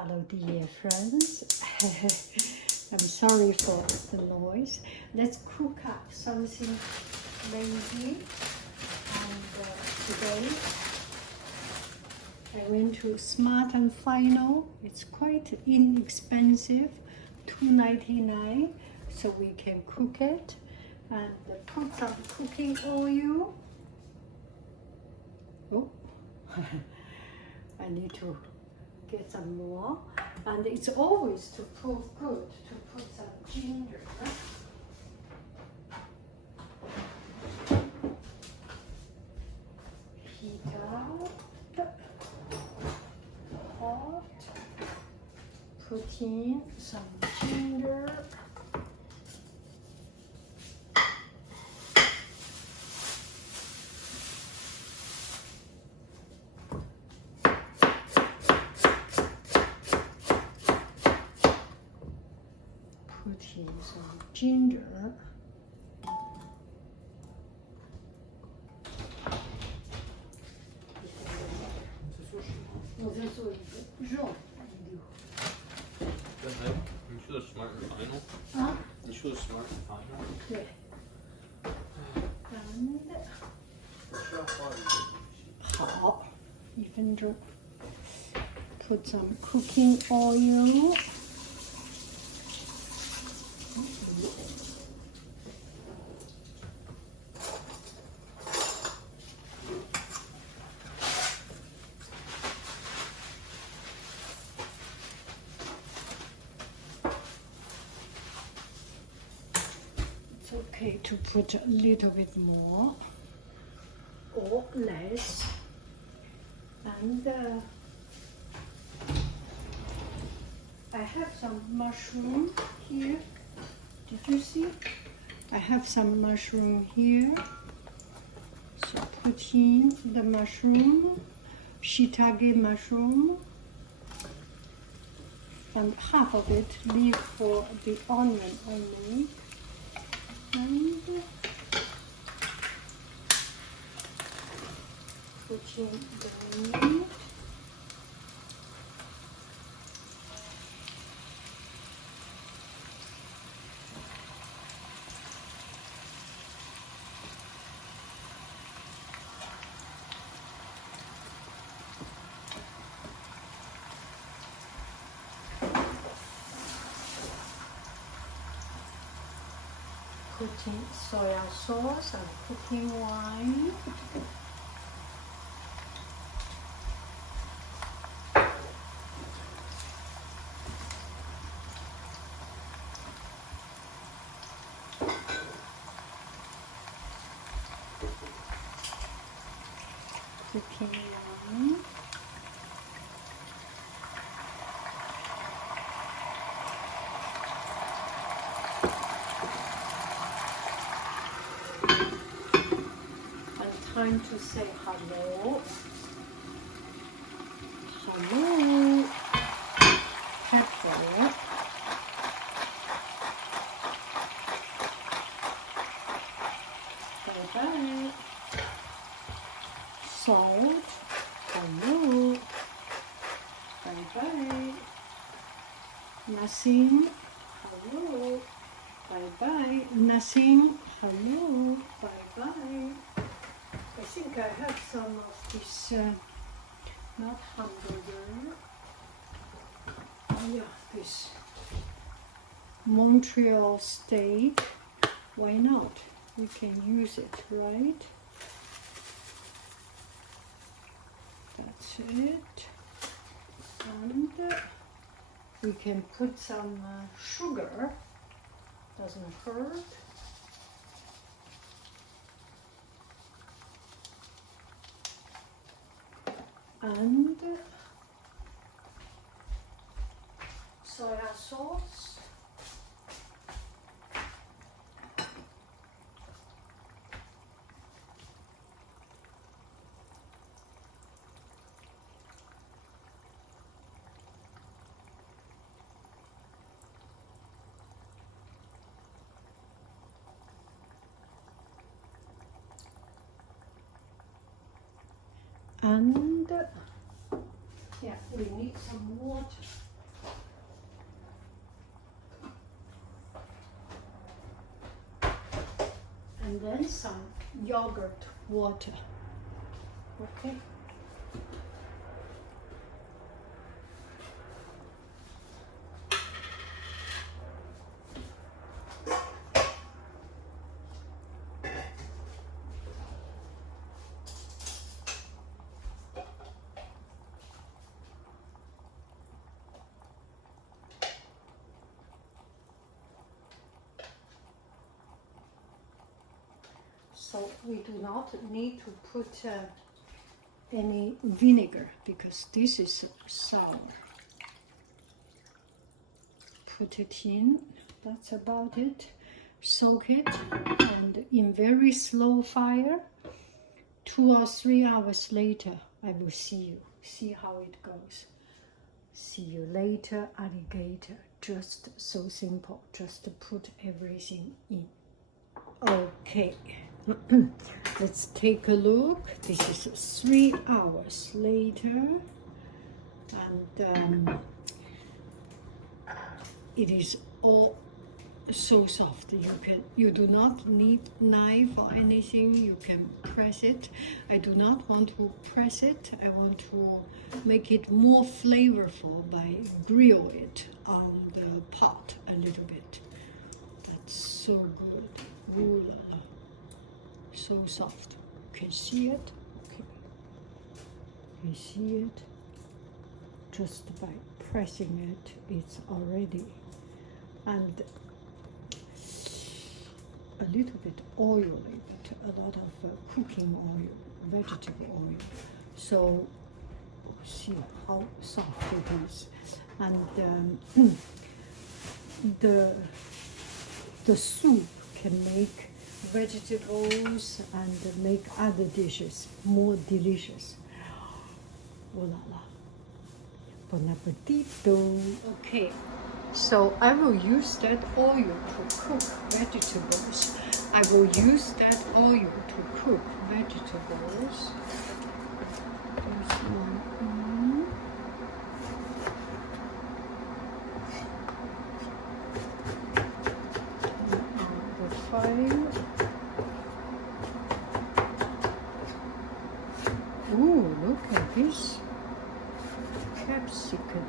Hello, dear friends. I'm sorry for the noise. Let's cook up something lazy. And today I went to Smart and Final. It's quite inexpensive, $2.99, so we can cook it. And put some cooking oil. Oh, I need to get some more. And it's always to prove good to put some ginger. Heat up, hot, put in some ginger. Put in some ginger.我再做一个肉溜。你去的 Smart and Final？ 啊？你去的 Smart and Final？ 对。好，1分钟。Put some cooking oil. It's okay to put a little bit more or less. And I have some mushroom here. Did you see? I have some mushroom here. So put in the mushroom, shiitake mushroom, and half of it leave for the onion only. And put in the meat. Put in soya sauce and cooking wine. Cooking wine. Time to say hello. Hello. Pepper. Bye-bye. Salt. Hello. Bye-bye. Nothing. Hello. Bye-bye. Nothing. Hello. Bye-bye. I think I have some of this, not hamburger, oh yeah, this Montreal steak. Why not? We can use it, right? That's it. And we can put some sugar, doesn't hurt. And soya sauce. And yeah, we need some water. and then some yogurt water. Okay. So we do not need to put any vinegar because this is sour. Put it in, that's about it. Soak it, and in very slow fire, 2 or 3 hours later, I will see you. See how it goes. See you later, alligator. Just so simple. Just put everything in. Okay. Let's take a look. This is 3 hours later, and it is all so soft. You do not need knife or anything. You can press it. I do not want to press it. I want to make it more flavorful by grill it on the pot a little bit. That's so good. Ooh la la. So soft. You can see it. Okay. You see it. Just by pressing it, it's already. And a little bit oily, but a lot of cooking oil, vegetable oil. So see how soft it is. And the soup can make vegetables and make other dishes more delicious. Oh la la. Bon appetito. Okay, so I will use that oil to cook vegetables. I will use that oil to cook vegetables. This one in. Turn on the fire. Ooh, look at this capsicum.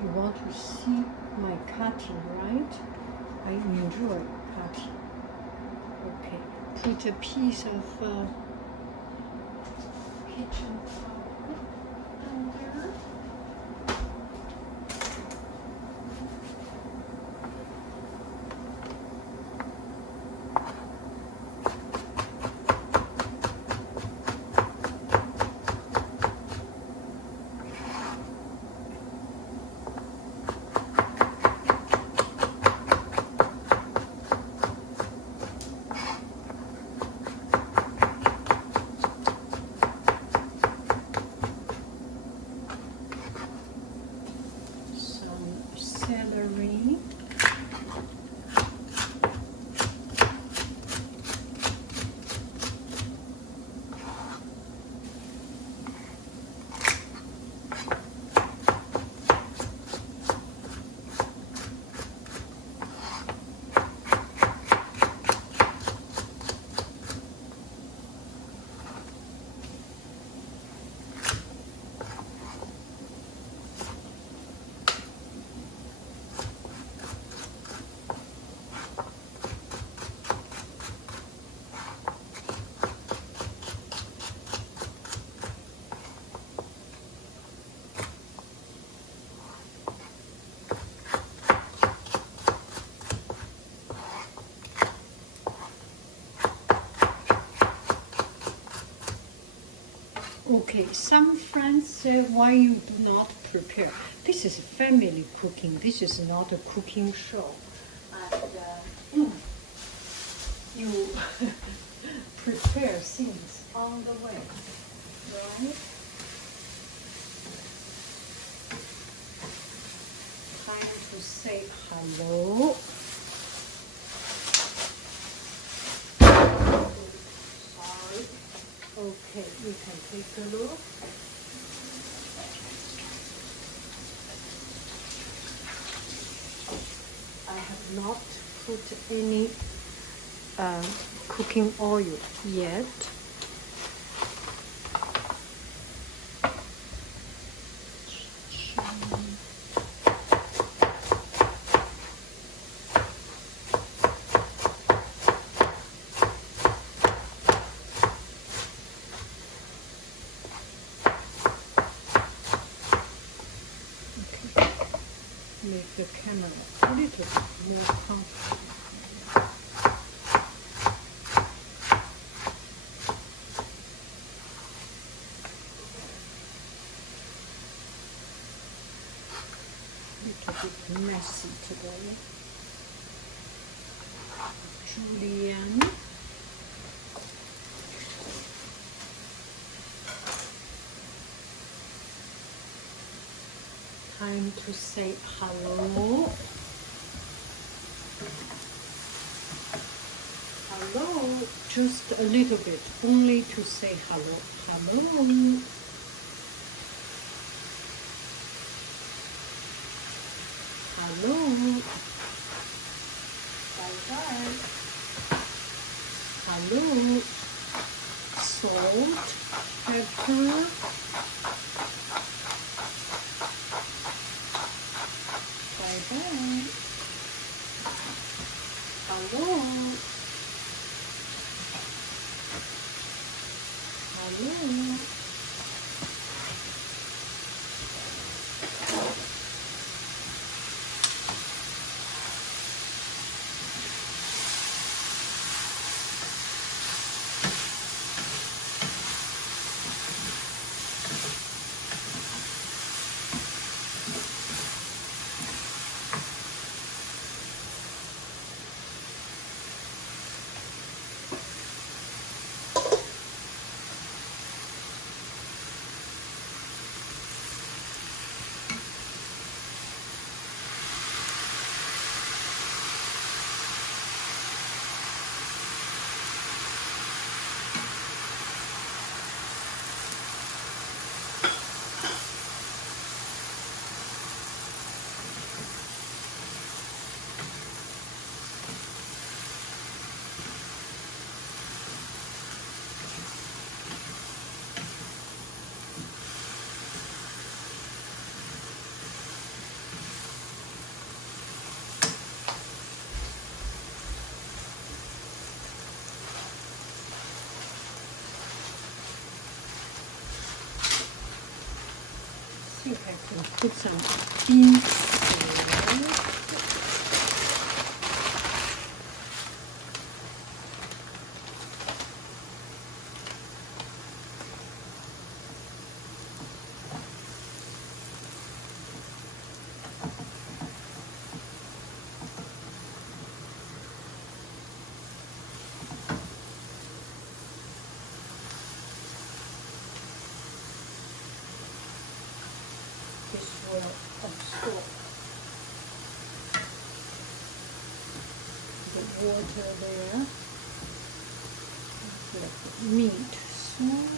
You want to see my cutting, right? I enjoy cutting. Okay, put a piece of kitchen towel under. Celery. Okay, some friends say why you do not prepare. This is family cooking. This is not a cooking show. And you prepare things on the way, right? Time to say hello. Sorry. Okay, you can take a look. not put any cooking oil yet. Make the camera a little bit more comfortable. Little bit messy today. Julienne. Time to say hello. Hello, just a little bit, only to say hello. Hello. Hello. Bye-bye. Hello. Salt, pepper. Bye-bye. Hello. Hello. I think I can put some beans. This will absorb the water there. Like meat soon.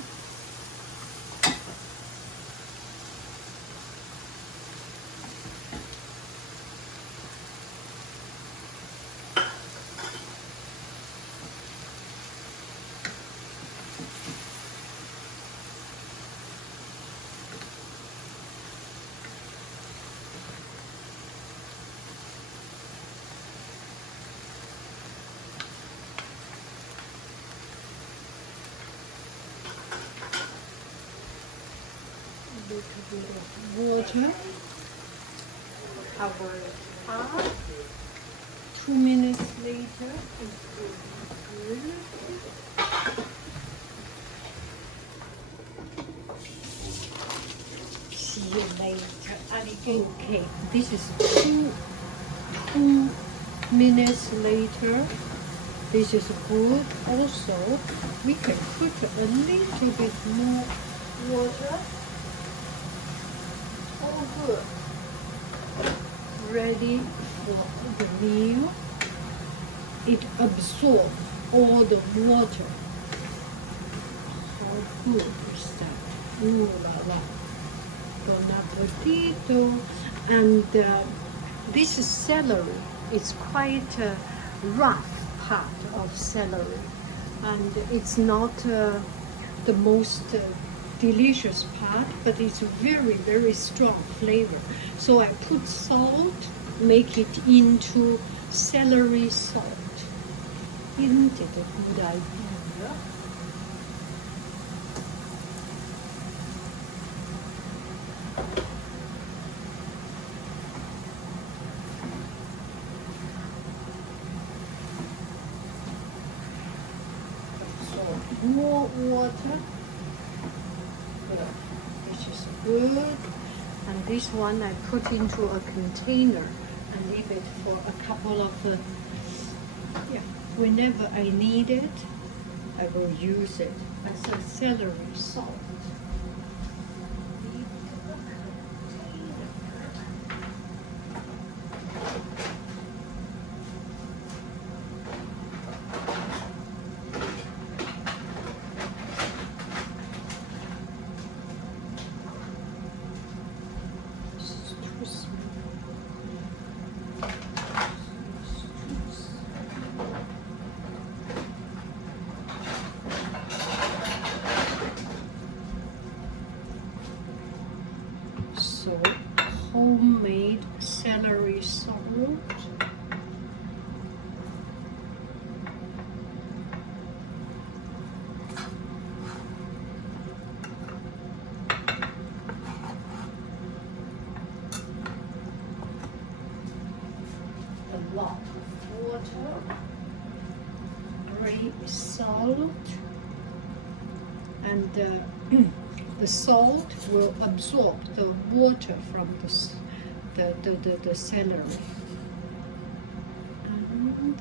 Little bit of water, cover it up. 2 minutes later, it will be good. See you later. Okay, this is two minutes later. This is good. Also, we can put a little bit more water. All good. Ready for the meal. It absorbs all the water. So good is that. Ooh la la. Bon appetito. And this is celery. it's quite a rough part of celery, and it's not the most delicious part, but it's very, very strong flavor. So I put salt, make it into celery salt. Isn't it a good idea? So more water. This is good. And this one I put into a container and leave it for a couple of whenever I need it, I will use it as a celery salt. So, homemade celery salt. A lot of water, braised salt, and the salt will absorb the water from the celery. And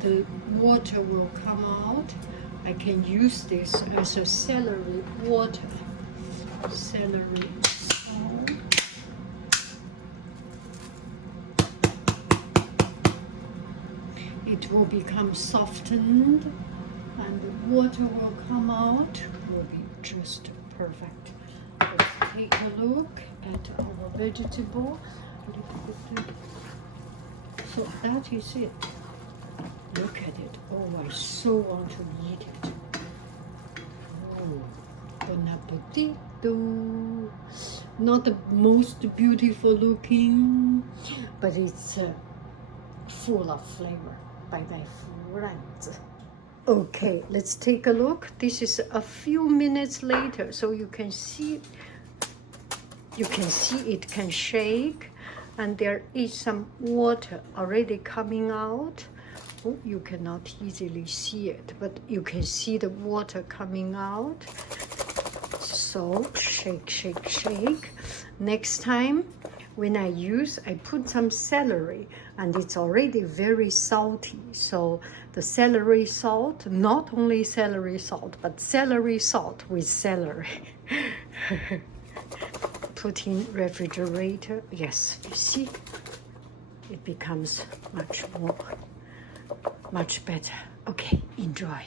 the water will come out. I can use this as a celery water. Celery salt. It will become softened, and the water will come out, will be just perfect. Let's take a look at our vegetable. So that is it. Look at it. Oh, I so want to eat it. Oh, bon appetito. Not the most beautiful looking, but it's full of flavor by my friends. Okay, let's take a look. This is a few minutes later, so you can see it can shake, and there is some water already coming out. Oh, you cannot easily see it, but you can see the water coming out. So shake, shake, shake. Next time when I put some celery, and it's already very salty. So the celery salt, not only celery salt, but celery salt with celery. Put in refrigerator. Yes, you see, it becomes much better. Okay, enjoy.